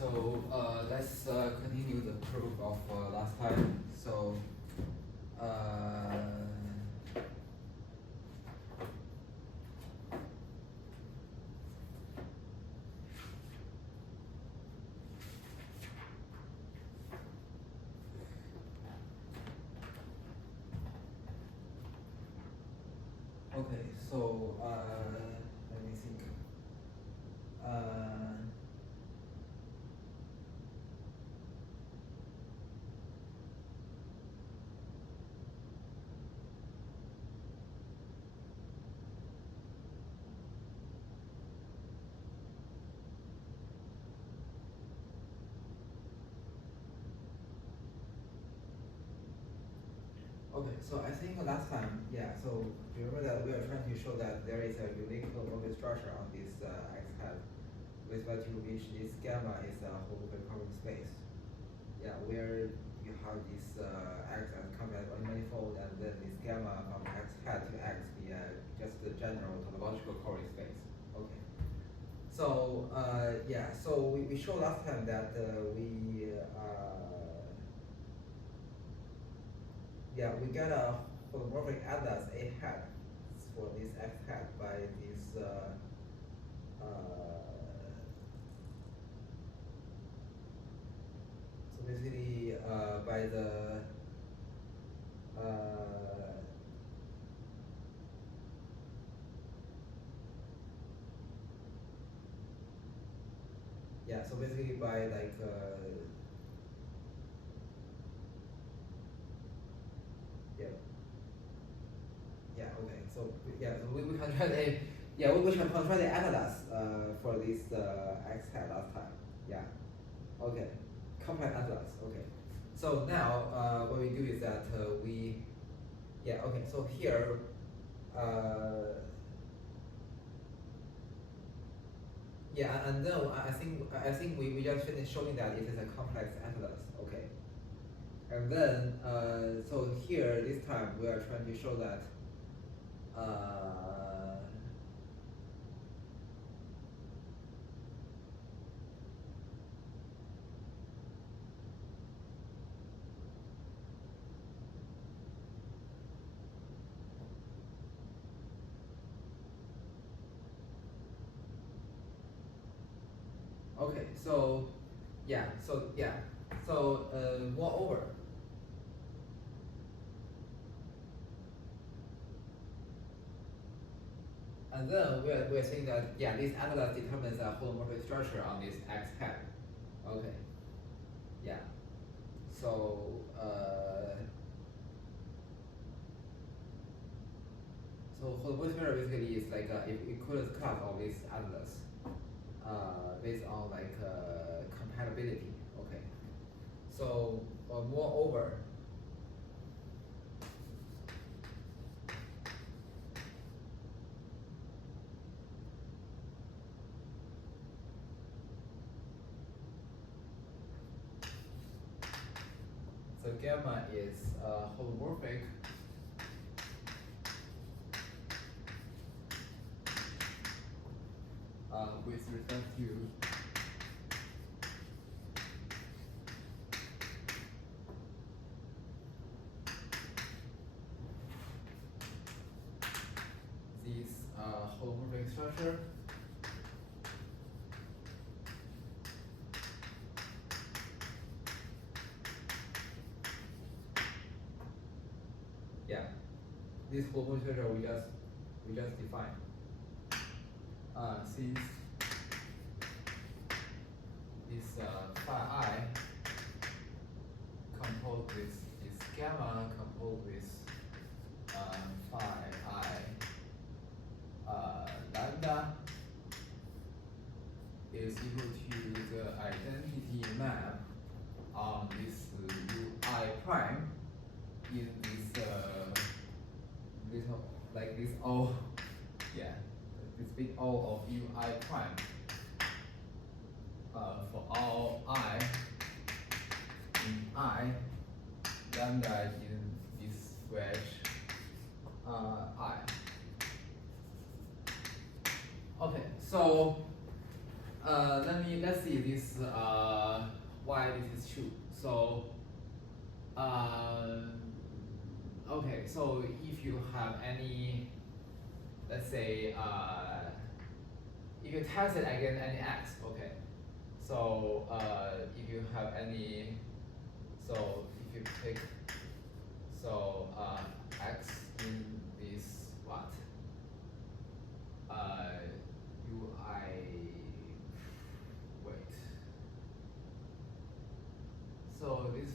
so let's continue the proof of last time. So okay, so let me think. Okay, so I think last time, yeah, so remember that we are trying to show that there is a unique holomorphic structure on this X hat with respect to which this gamma is a holomorphic covering space. Yeah, where you have this X as complex manifold and then this gamma from X hat to X be just the general topological covering space. Okay. So yeah, so we showed last time that we got a holomorphic atlas A hat for this X hat by this so basically by the yeah, so basically by like okay, so yeah, so we construct a we construct the atlas for this X hat last time. Yeah, okay, complex atlas. Okay, so now what we do is that okay, so here and then I think we just finished showing that it is a complex atlas. Okay, and then so here this time we are trying to show that okay, so moreover, and then we're saying that this atlas determines a holomorphic structure on this X hat. Okay, yeah, so so holomorphic structure basically is like a equivalence class of this atlas based on like compatibility. Okay, so moreover, so gamma is holomorphic with respect to this holomorphic structure. Yeah, this holomorphic structure we just defined. Since this phi I composed with this gamma composed with phi I lambda is equal to the identity map on this ui prime in this little like this O, this big O of ui prime for all I in I lambda in this wedge I. Okay, so let's see this why this is true. So okay, so if you have any, let's say if you test it against any x, okay. So if you have any, so if you pick x in this what wait. So this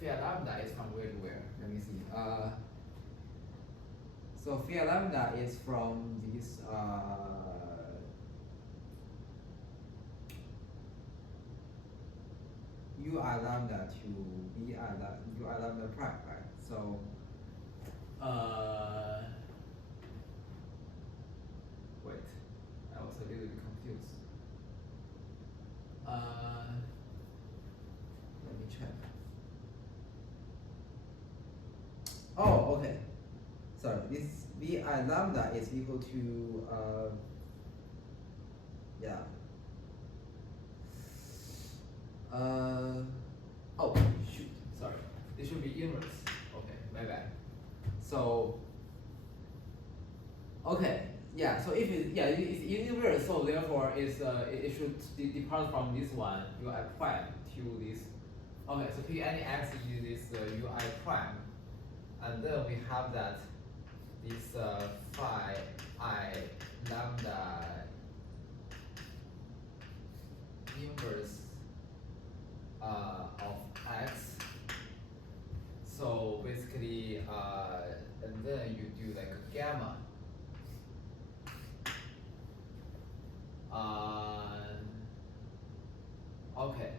phi lambda is from where to where? Let me see. So phi lambda is from this ui lambda to ui lambda prime, right? So wait, I was a little bit confused. Let me check. Oh, okay. Sorry, this vi lambda is equal to yeah. Oh shoot, sorry. This should be inverse. Okay, my bad. So okay, yeah. So if it's inverse, so therefore it should depart from this one ui prime to this. Okay, so pick any x in this ui prime, and then we have that this phi I lambda inverse of x. So basically, and then you do like a gamma. Okay.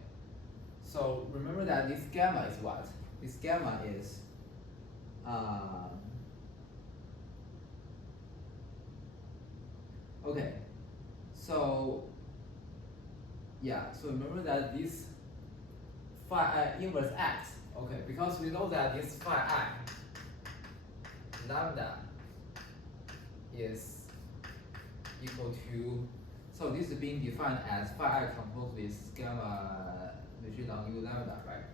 So remember that this gamma is what? This gamma is okay. So yeah, so remember that this phi I inverse x, okay, because we know that this phi I lambda is equal to, so this is being defined as phi I composed with gamma which is on u lambda, right?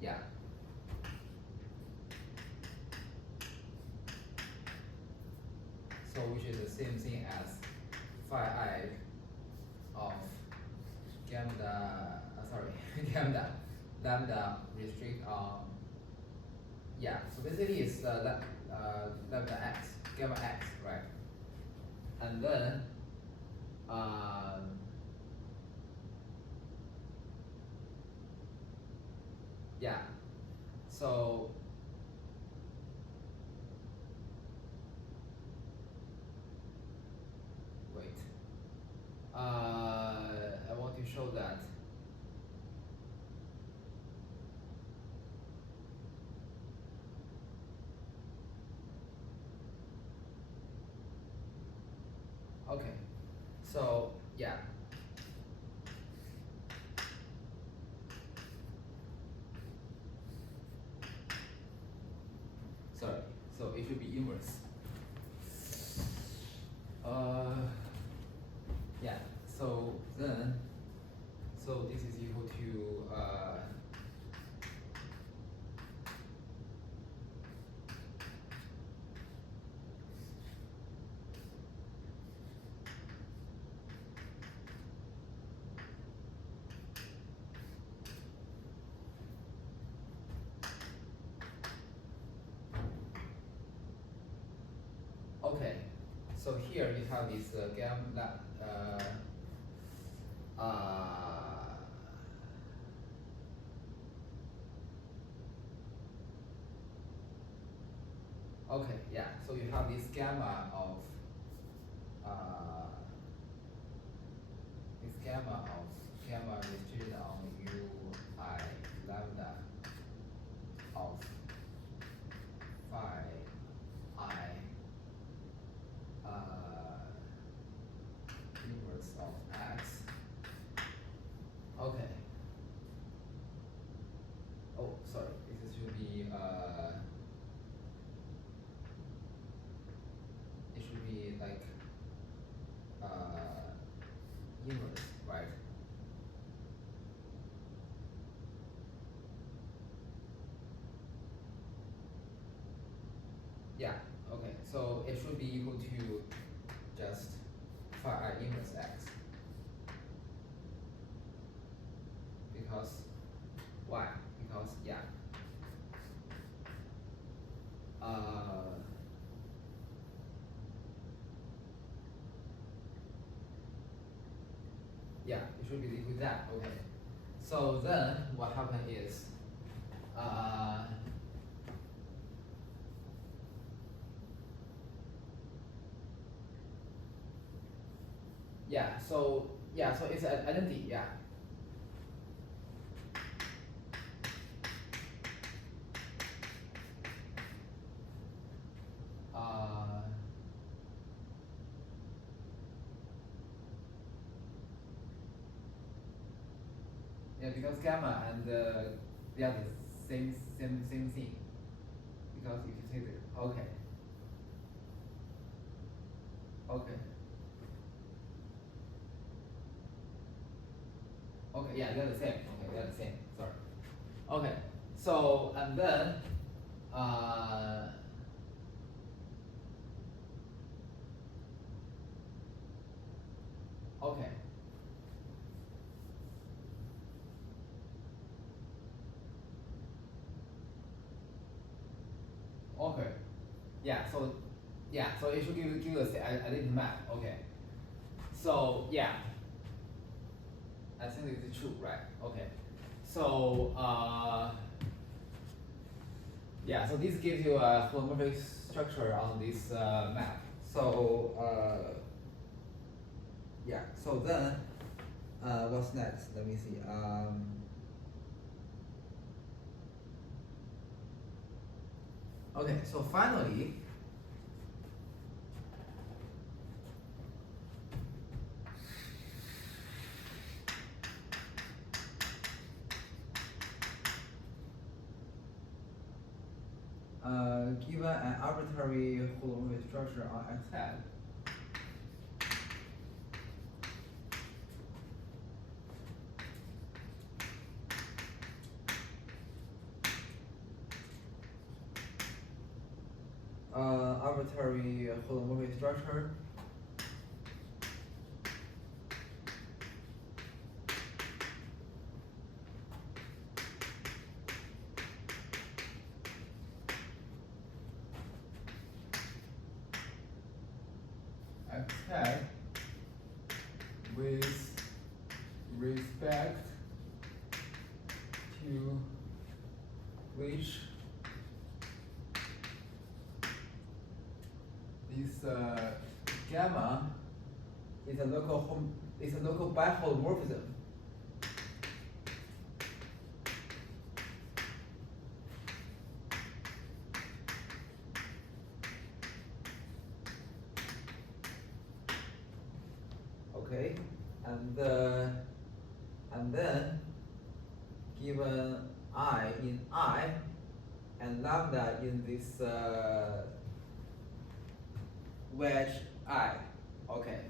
Yeah. So which is the same thing as phi I of gamma, sorry, gamma lambda restrict on, yeah. So basically it's lambda x, gamma x, right? And then yeah. So wait. I want to show that. Okay. So yeah. Sorry. So it should be inverse. Yeah. So then, so this is equal to okay. So here you have this gamma okay, yeah. So you have this gamma of gamma restricted on u I lambda of phi I inverse of x. Okay. Oh, sorry. This should be yeah, okay, so it should be equal to just phi I inverse x. Because why? Because yeah. Yeah, it should be equal to that. Okay. So then what happened is so it's an identity, yeah. Yeah, because gamma and they are the same thing. Because if you take the okay. Okay, yeah, they're the same. Okay, they're the same. Sorry. Okay, so and then okay. Okay. So it should give us the identity map. Okay. So yeah. I think this is true, right? Okay. So so this gives you a holomorphic structure on this map. So so then what's next? Let me see. Okay, so finally given an arbitrary holomorphic structure on X hat, arbitrary holomorphic structure X hat with respect to which this gamma is a local biholomorphism. Okay, and then given I in I and lambda in this wedge I. Okay.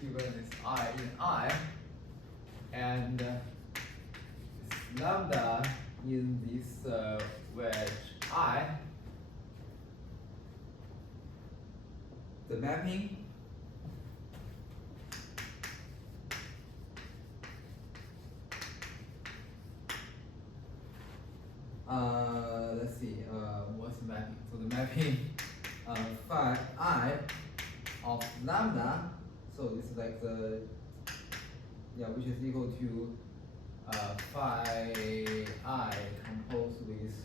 Given this I in I and this lambda in this wedge I, the mapping let's see, what's the mapping? So the mapping phi I of lambda, so this is like the which is equal to phi I composed with this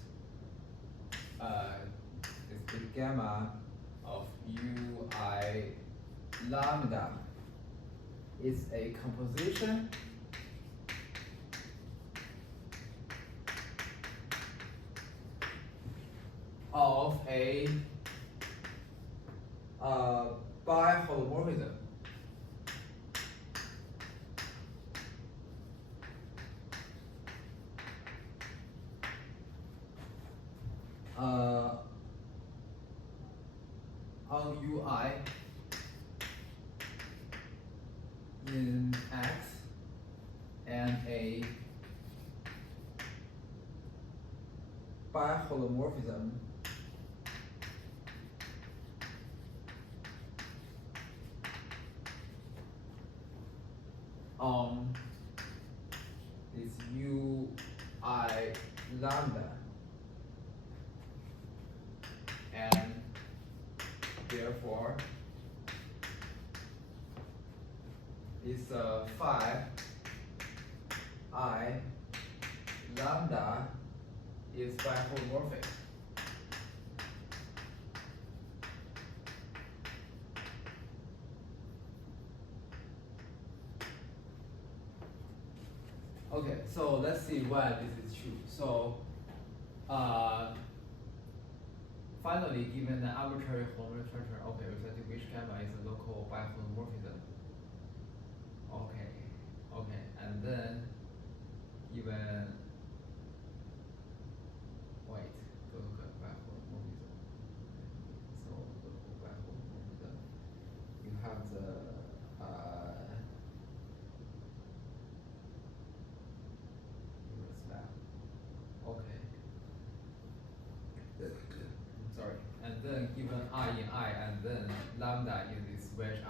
big gamma of ui lambda is a composition of a biholomorphism. On ui in X and a by holomorphism on this U I lambda, and therefore this phi I lambda is by holomorphic. Okay, so let's see why this is true. So, finally, given an arbitrary holomorphic structure, okay, respective which gamma is a local biholomorphism. Okay, and then given, wait, local biholomorphism. So local biholomorphism, you have the okay. Sorry. And then given I in I, and then lambda in this wedge I.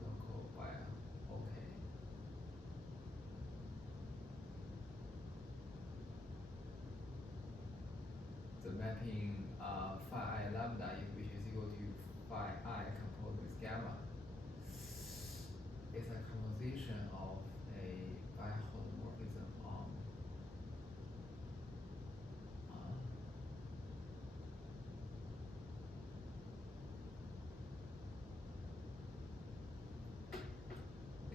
Local by okay. The mapping phi I lambda, which is equal to phi I composed with gamma, is a composition of a biholomorphism on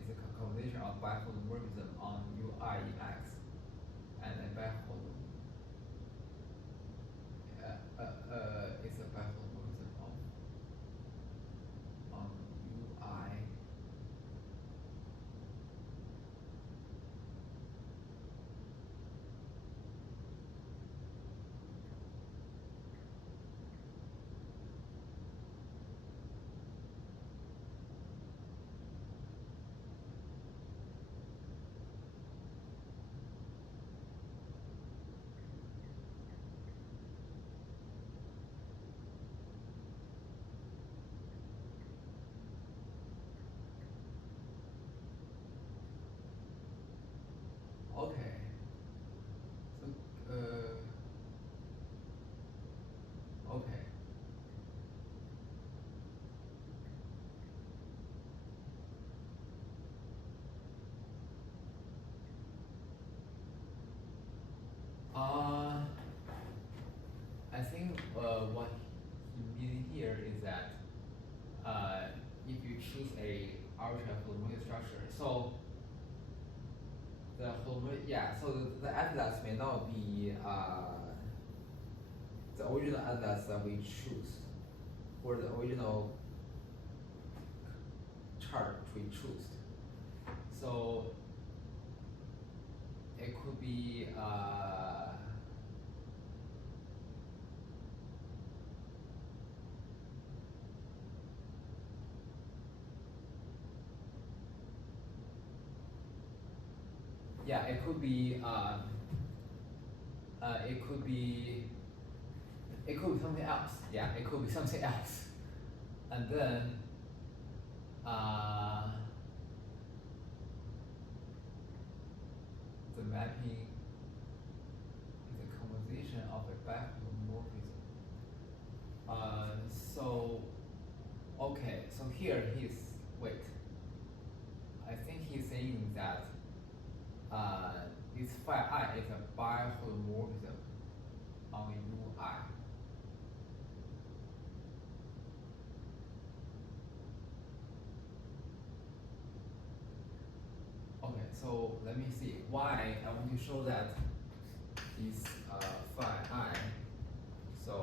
it's a combination of biholomorphism on UI X and a biholomorphism. It's a biholomorphism on UI. Okay. So, okay. I think what he means here is that if you choose a arbitrary holomorphic structure, so the holomorphic, yeah, so the atlas may not be the original atlas that we choose, or the original chart we choose. So it could be yeah, it could be something else. Yeah, it could be something else. And then the mapping is a composition of a biholomorphism. So okay, so here wait. I think he's saying that this phi I is a biholomorphism on UI. Okay, so let me see why I want to show that is phi I. So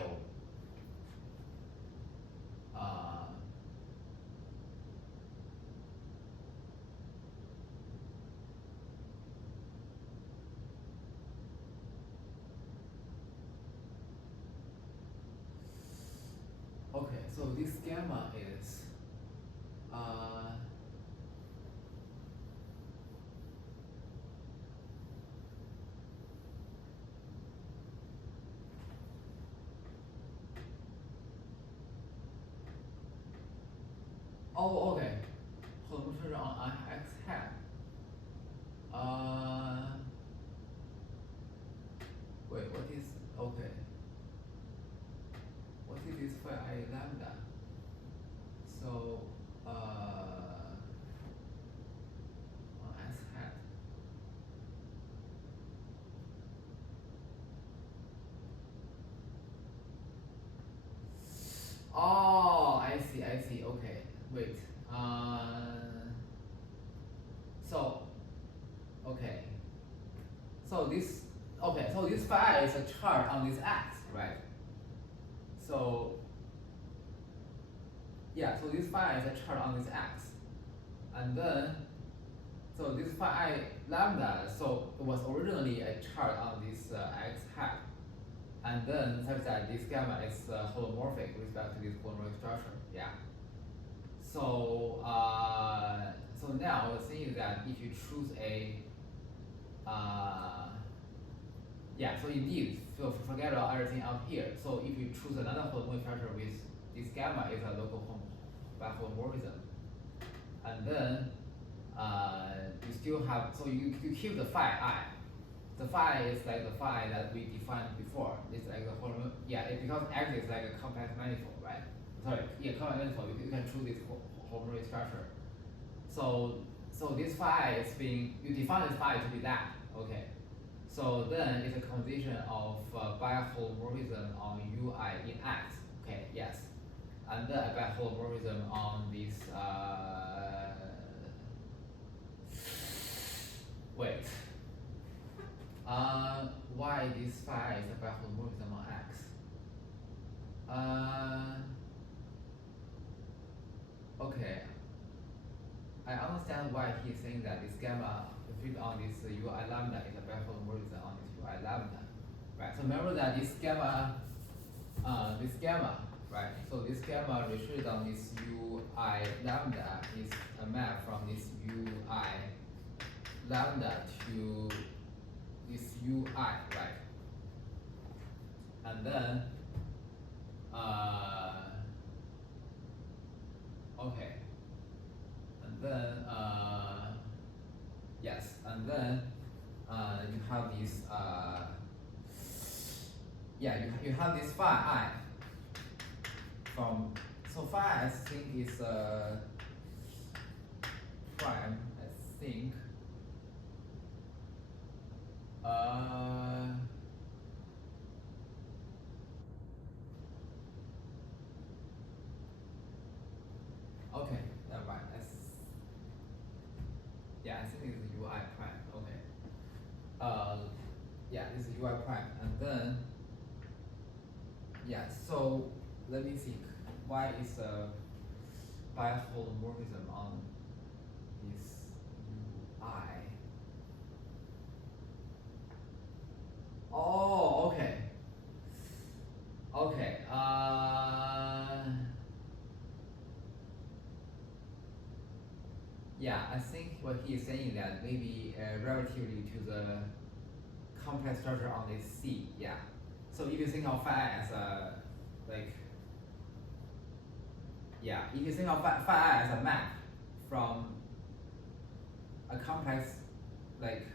okay, so this gamma is Oh, okay. Holomorphic on x hat. Wait, what is okay? What is this phi I lambda? So on x hat. Oh, I see, I see. Okay, wait. So, okay. So this, okay. So this phi is a chart on this x, right? So, yeah. So this phi is a chart on this x, and then, so this phi lambda, so it was originally a chart on this x hat, and then such that this gamma is holomorphic with respect to this holomorphic structure. Yeah. So so now the thing is that if you choose a yeah, so indeed, so forget about everything out here. So if you choose another holomorphic structure with this gamma is a local holomorphism, and then you still have, so you keep the phi I. The phi is like the phi that we defined before. It's like the holomorphic, yeah, because X is like a complex manifold, right? Sorry, yeah, complex manifold. You can choose this holomorphic structure. So this phi is being, you define this phi to be that, okay? So then it's a composition of biholomorphism on Ui in X, okay? Yes, and then a biholomorphism on this. Wait. Why this phi is a biholomorphism on X? Okay. I understand why he's saying that this gamma fit on this Ui lambda is a biholomorphism on this Ui lambda, right? So remember that this gamma, right? So this gamma restricted on this Ui lambda is a map from this Ui lambda to this Ui, right? And then, okay. And then, yes, and then you have this, yeah, you have this phi I from, so phi I think is prime, I think. Okay, never mind. Yeah, I think it's UI prime. Okay. Yeah, this is UI prime, and then yeah. So let me think. Why is a biholomorphism on this UI? Oh, okay. Okay. Yeah, I think what he is saying that maybe relatively to the complex structure on this C, yeah. So if you think of phi as a, like, yeah, if you think of phi as a map from a complex, like,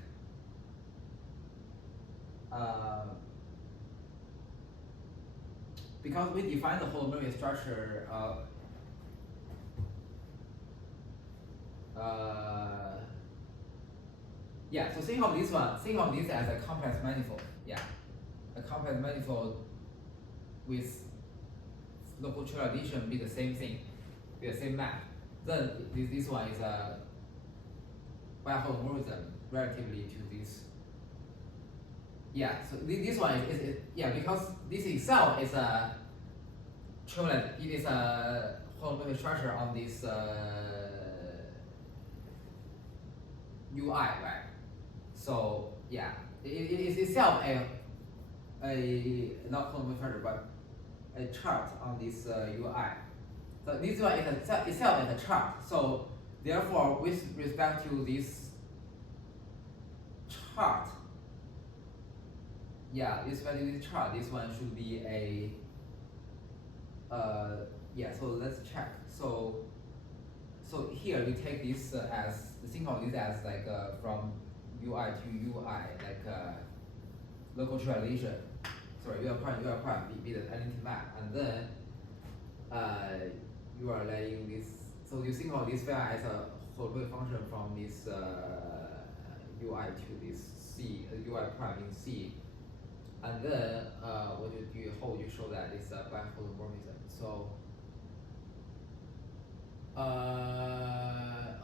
because we define the holomorphic structure yeah, so think of this one, think of this as a complex manifold, yeah. A complex manifold with local Taylor addition be the same thing, be the same map. Then this one is a biholomorphism relatively to this. Yeah, so this one is yeah, because this itself is a Taylor, it is a holomorphic structure on this UI, right? So yeah, it is itself a not holomorphic structure, but a chart on this UI. So this one is itself is a chart. So therefore, with respect to this chart, yeah, with respect to this chart, this one should be a yeah. So let's check. So so here we take this as think of this as like from UI to UI, like local triangulation. Sorry, UI prime be the identity map, and then you are laying this. So you think of this file as a holomorphic function from this UI to this C, UI prime in C, and then what you do, how would you show that it's by holomorphism? So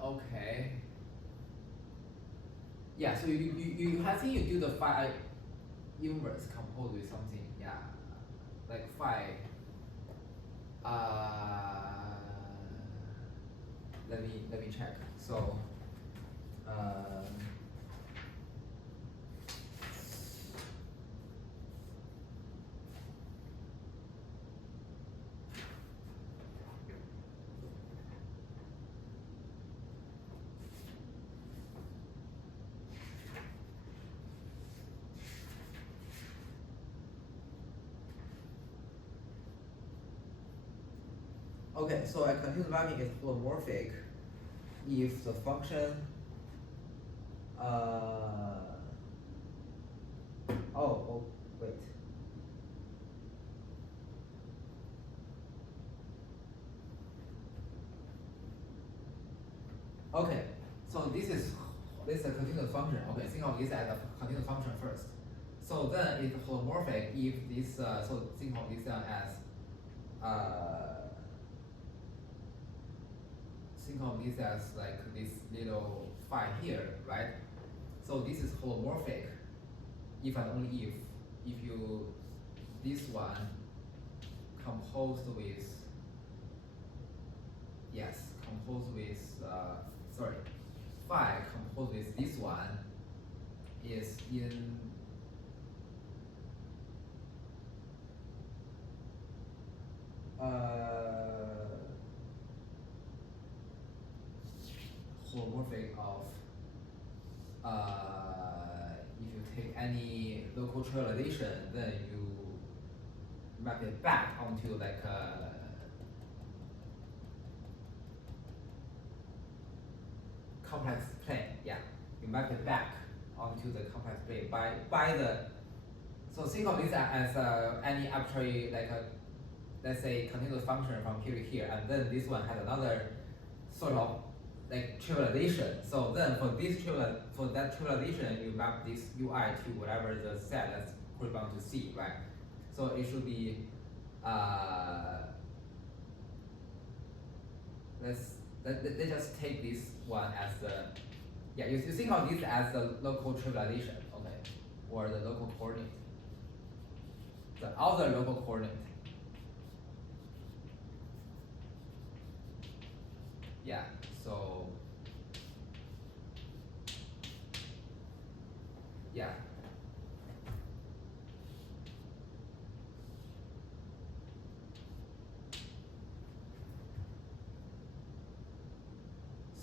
okay. Yeah, so you I think you do the phi inverse composed with something, yeah, like phi. Let me check. So okay, so a continuous mapping is holomorphic if the function oh wait. Okay, so this is a continuous function. Okay, think of this as a continuous function first. So then it's holomorphic if this so think of this as think of this as like this little phi here, right? So this is holomorphic if and only if you this one composed with sorry, phi composed with this one is in holomorphic of if you take any local triangulation, then you map it back onto like a complex plane. Yeah, you map it back onto the complex plane by the. So think of this as any arbitrary like a, let's say, continuous function from here to here, and then this one has another sort of like trivialization. So then for that trivialization, you map this UI to whatever the set that's correspond to C, right? So it should be let's just take this one as the, yeah, you think of this as the local trivialization, okay, or the local coordinate, the other local coordinate. Yeah, so yeah.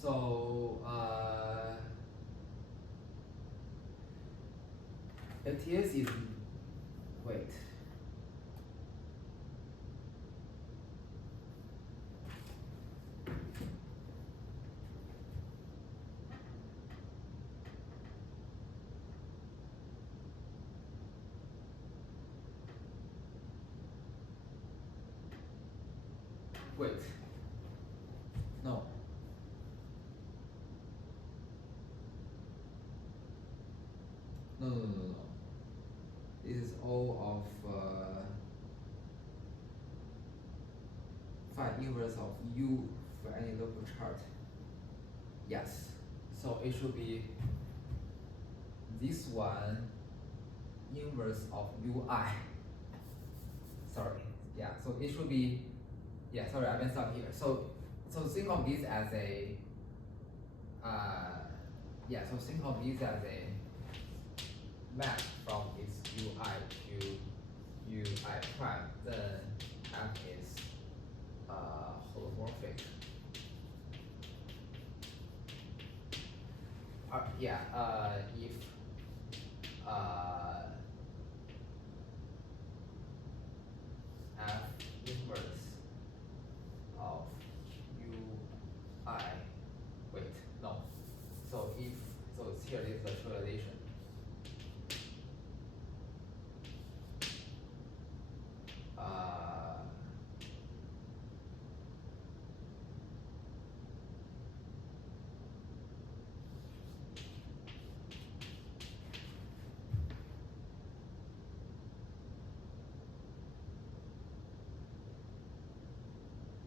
So ATS is, wait. Wait. No. No. This is all of phi inverse of U for any local chart. Yes. So it should be this one inverse of UI. Sorry. Yeah. So it should be. Yeah. Sorry, I messed up here. So think of this as a. Yeah. So think of this as a map from this UI to UI prime. Then F is holomorphic. Yeah. If F inverse of UI here is the trivialization.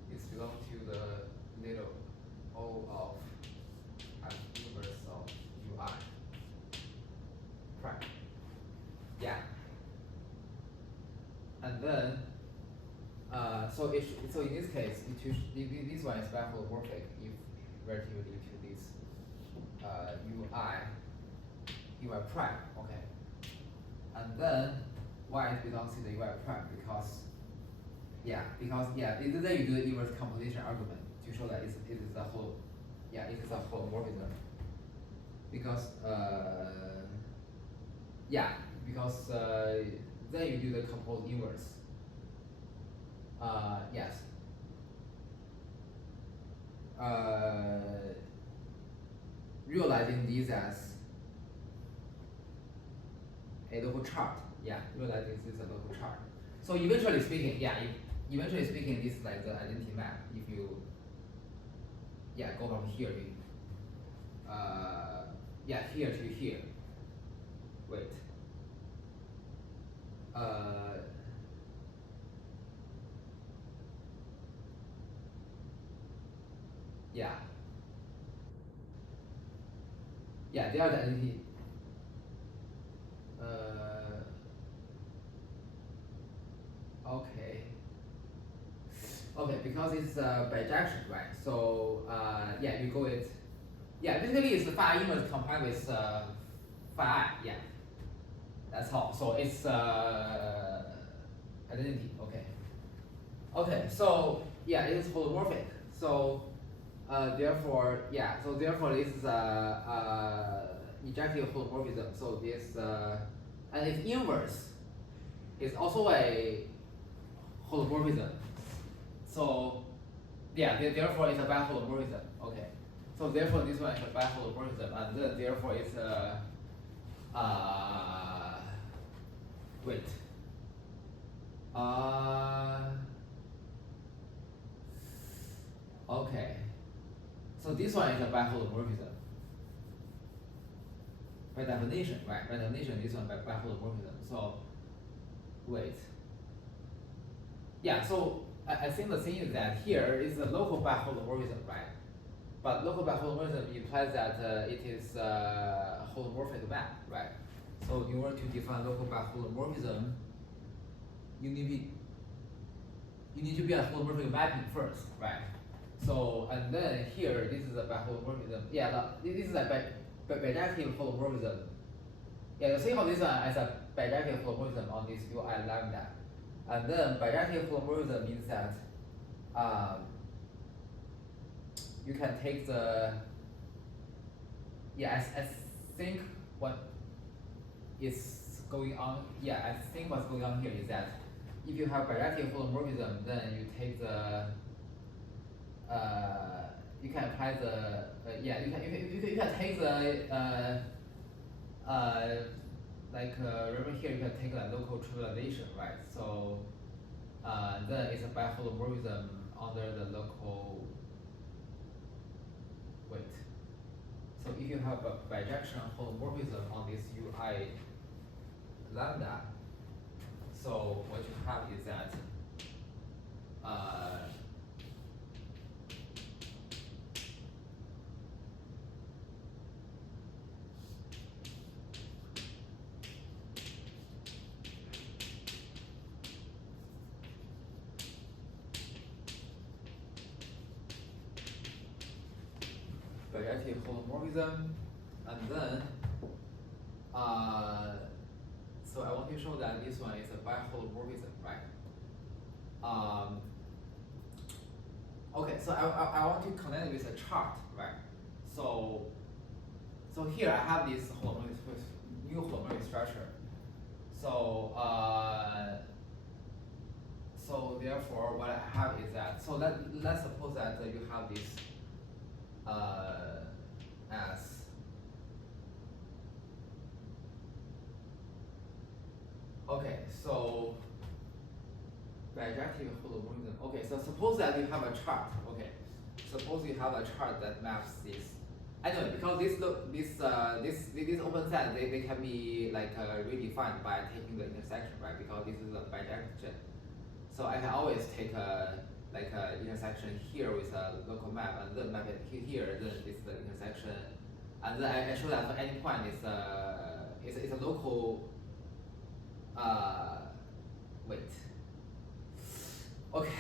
This belongs to the little O of F inverse of UI prime. Yeah. And then, so in this case, this one is holomorphic if relatively to this UI prime. Okay. And then why it belongs to the UI prime because then you do the inverse composition argument to show that it is a holomorphism. Because then you do the compose inverse. Yes. Realizing these as a local chart. Yeah, realizing this is a local chart. So eventually speaking, this is like the identity map. If you go from here here to here. Wait. They are the identity. Okay, because it's bijection, right? So you go with basically it's the phi inverse combined with phi I. Yeah, that's all. So it's identity. Okay, so it is holomorphic. So therefore this is ejective holomorphism. So this and its inverse is also a holomorphism. So therefore it's a biholomorphism. Okay, so therefore this one is a biholomorphism, and then therefore it's a wait. Okay, so this one is a biholomorphism by definition, right? By definition, this one by biholomorphism. So wait. So I think the thing is that here is a local biholomorphism, right? But local biholomorphism implies that it is a holomorphic map, right? So in order to define local biholomorphism, you need to be a holomorphic mapping first, right? So and then here this is a biholomorphism. This is a bijective holomorphism. You think of this one as a bijective holomorphism on this UI lambda. And then bijective holomorphism means that you can take the I think what is going on I think what's going on here is that if you have bijective holomorphism, then you take the you can apply the you can take the remember here you can take a local trivialization, right? So then it's a biholomorphism under the local wait. So if you have a bijection holomorphism on this UI lambda, so what you have is that bijective holomorphism, and then so I want to show that this one is a biholomorphism, right? Okay, so I want to connect with a chart, right? So here I have this new holomorphic structure. So so therefore what I have is that let's suppose that you have this as Okay, so bijective holomorphism. Okay, so suppose that you have a chart. Okay, suppose you have a chart that maps this. Anyway, because this open set they can be like redefined by taking the intersection, right? Because this is a bijection. So I can always take a like a intersection here with a local map and then map it here. Then it's the intersection, and then I show that for any point it's a local. Wait. Okay.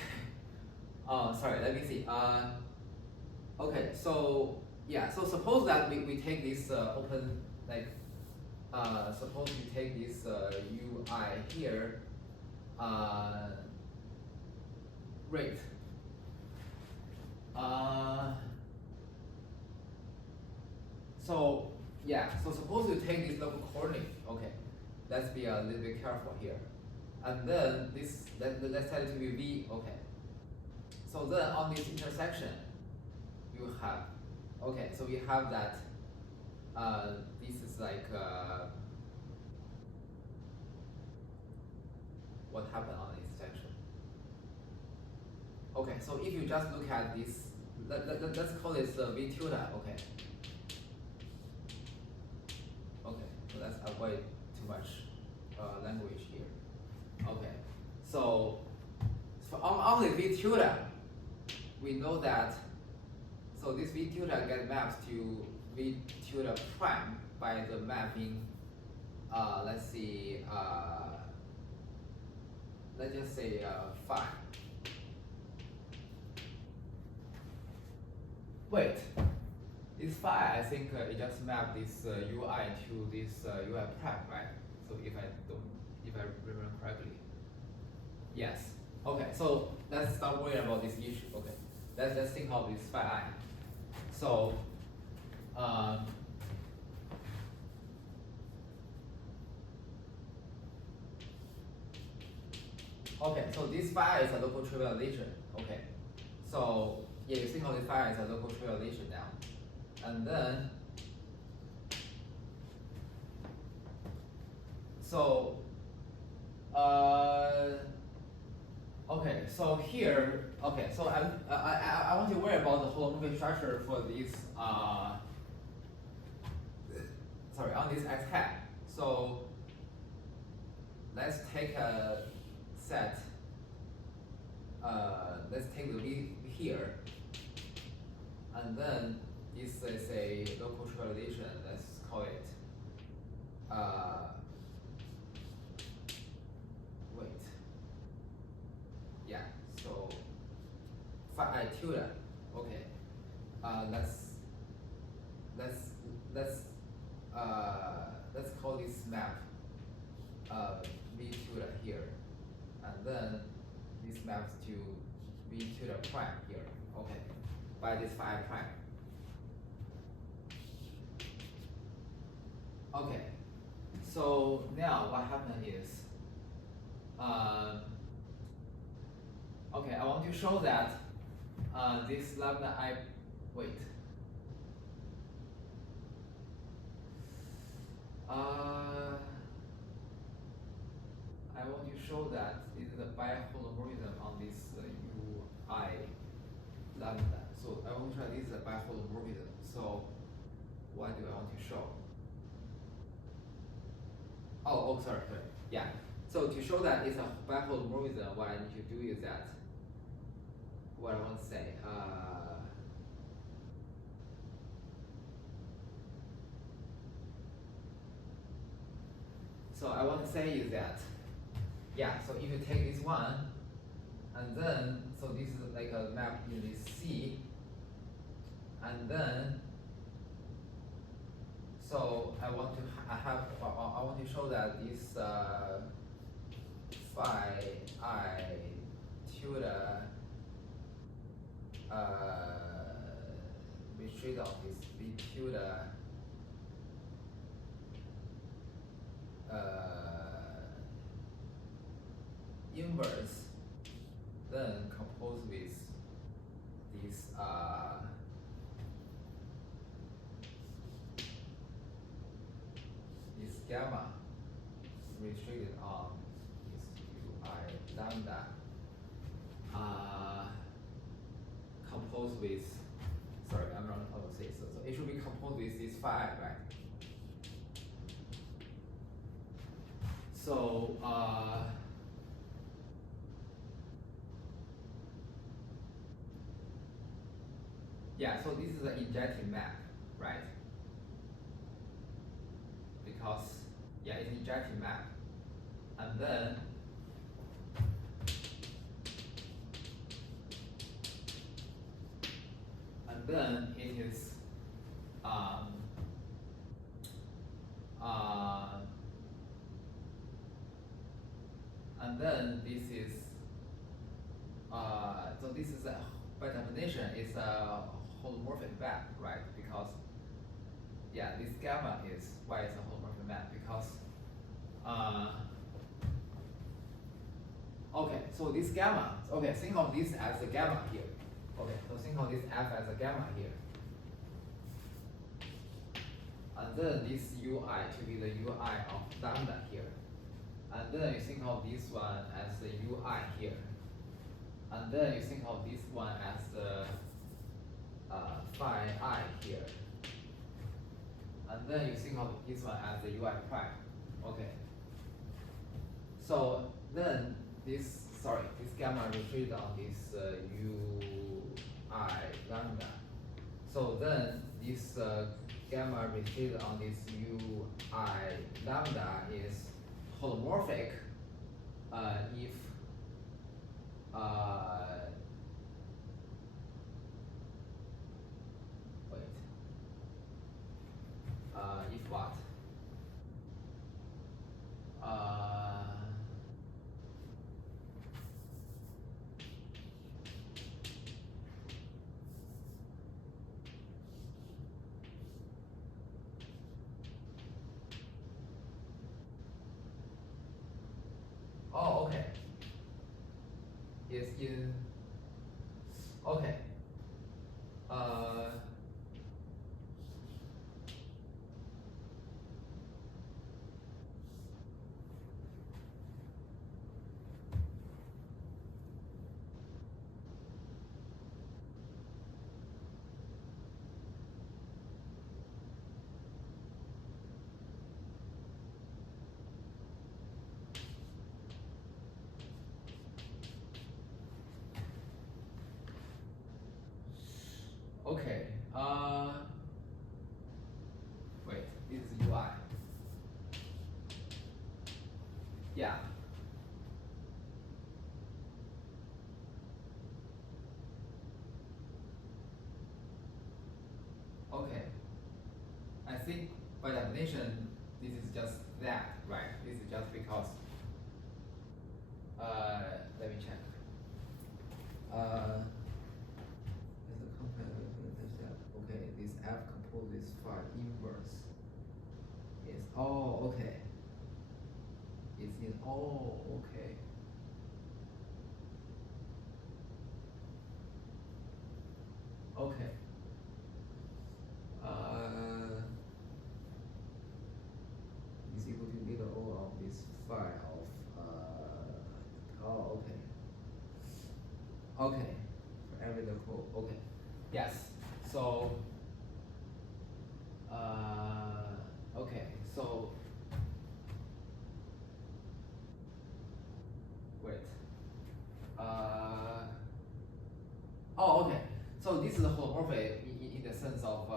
Sorry. Let me see. Okay. So yeah. So suppose that we take this open like. Suppose we take this UI here. Rate. So yeah. So suppose you take this local coordinate. Okay. Let's be a little bit careful here. And then this, let's tell it to be V, okay. So then on this intersection, you have, okay, so we have that, this is like, what happened on the intersection. Okay, so if you just look at this, let's call this V tilde, okay. Okay, so let's avoid too much language here. Okay, so on the V tilde, we know that, so this V tilde get mapped to V tilde prime by the mapping, let's see, let's just say phi. Wait, this phi, I think it just mapped this UI to this UI prime, right? So if I remember correctly. Yes. Okay, so let's stop worrying about this issue. Okay, let's think of this phi I. So, okay, so this phi is a local trivialization. Okay, so yeah, you think of this phi as a local trivialization now, and then so. Okay, so here, okay, so I want to worry about the holomorphic structure for this, sorry, on this X hat. So let's take a set, let's take the V here, and then this is a local trivialization, let's call it, wait. Yeah, so phi I tilde. Okay. Let's call this map V tilde here. And then this maps to V tilde prime here. Okay. By this phi prime. Okay. So now what happened is okay, I want to show that this lambda I, wait. I want to show that this is a biholomorphism on this UI lambda. So I want to show this is a biholomorphism. So what do I want to show? Oh, sorry. Yeah. So to show that it's a biholomorphism, what I need to do is that, what I want to say, so I want to say is that, yeah, so if you take this one, and then, so this is like a map in this C, and then, so I want to I want to show that this phi I tilde retreat of this V tilde inverse, then compose with this this gamma restricted on lambda composed with, sorry, I'm not how to say so. So it should be composed with this phi, right? So yeah, so this is an injective map, right? Because yeah, it's an injective map, and then it is and then this is so this is a, by definition is a holomorphic map, right? Because yeah, this gamma is why it's a holomorphic map because okay, so this gamma, okay, think of this as a gamma here. Okay, so think of this f as a gamma here. And then this ui to be the ui of lambda here. And then you think of this one as the ui here. And then you think of this one as the phi I here. And then you think of this one as the ui prime. Okay. So then this gamma retreat on this ui lambda. So then this gamma retreat on this ui lambda is holomorphic if if what? Oh, okay. It's in, okay. Okay. Wait, this is UI. Yeah. Okay. I think by definition, this is just that, right? This is just because. Let me check. Is the okay? This F composes phi inverse. Is oh okay. It's in oh okay. Okay. Is equal to little o of this phi of oh okay. Okay. For every local okay. Yes. So okay. So wait. Oh okay. So this is holomorphic in the sense of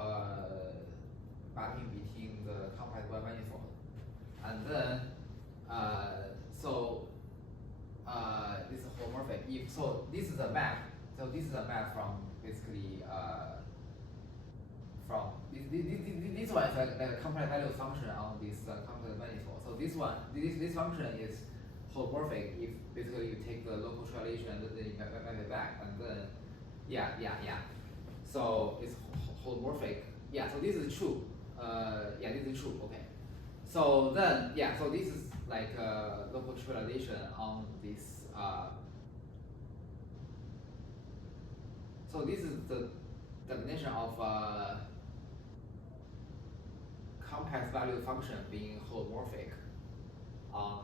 mapping between the compatible manifold. And then this is holomorphic if so this is a map. So this is a map from basically from this one is like a complex value function on this complex manifold. So this one this function is holomorphic if basically you take the local triangulation and then you map it back and then yeah. So it's holomorphic. Yeah, so this is true. Yeah, this is true. Okay. So then yeah, so this is like local triangulation on this so this is the definition of complex value function being holomorphic on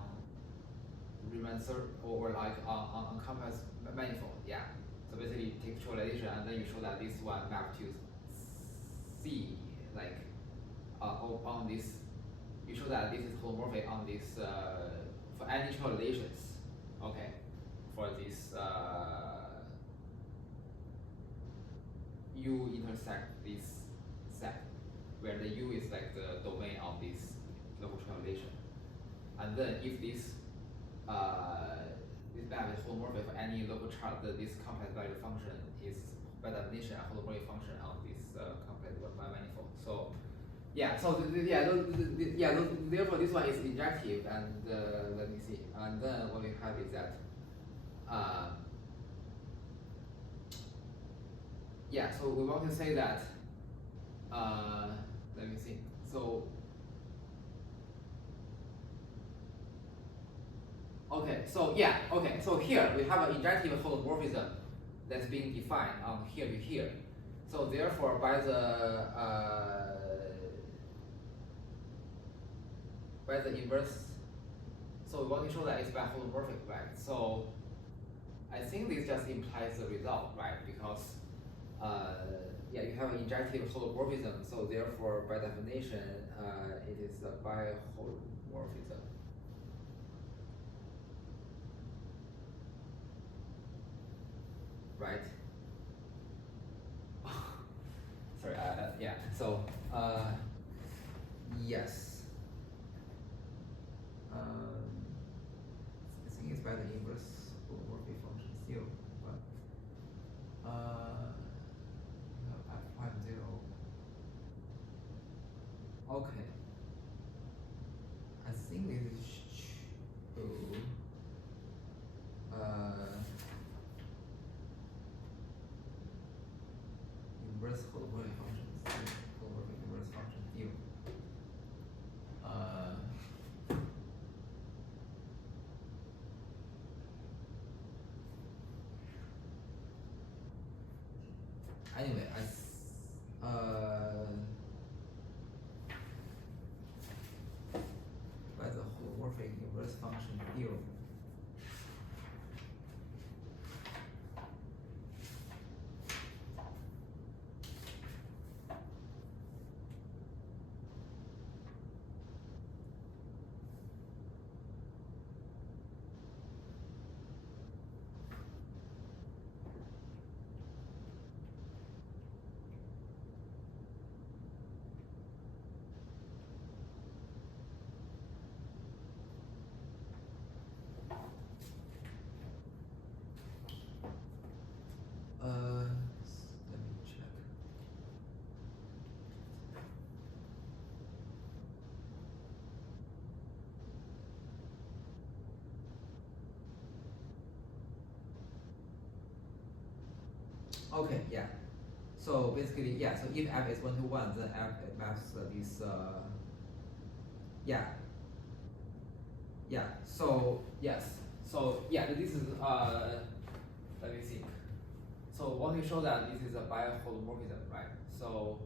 Riemann or like on complex manifold. Yeah. So basically, you take trivialization and then you show that this one map to C, like on this. You show that this is holomorphic on this for any trivializations. Okay, for this U intersect this set, where the U is like the domain of this local trivialization. And then if this this map is holomorphic for any local chart, this complex value function is by definition a holomorphic function on this complex manifold. So yeah, so therefore this one is injective, and let me see, and then what we have is that yeah, so we want to say that let me see, so okay, so yeah, okay, so here we have an injective holomorphism that's being defined on here to here. So therefore, by the inverse, so we want to show that it's by holomorphic, right? So I think this just implies the result, right? Because yeah, you have an injective holomorphism, so therefore, by definition, it is a biholomorphism. Right? Sorry, yeah, so, yes. I think it's by the inverse holomorphic function still, but, f prime 0. Okay. I think this is true. Inverse holomorphic function, holomorphic inverse function theorem. Anyway, by the holomorphic inverse function theorem. Let me check. Okay, yeah. So basically, yeah. So if f is 1 to 1, then f maps this. Yeah. Yeah. So yes. So yeah, this is let me think. So want to show that this is a biholomorphism, right? So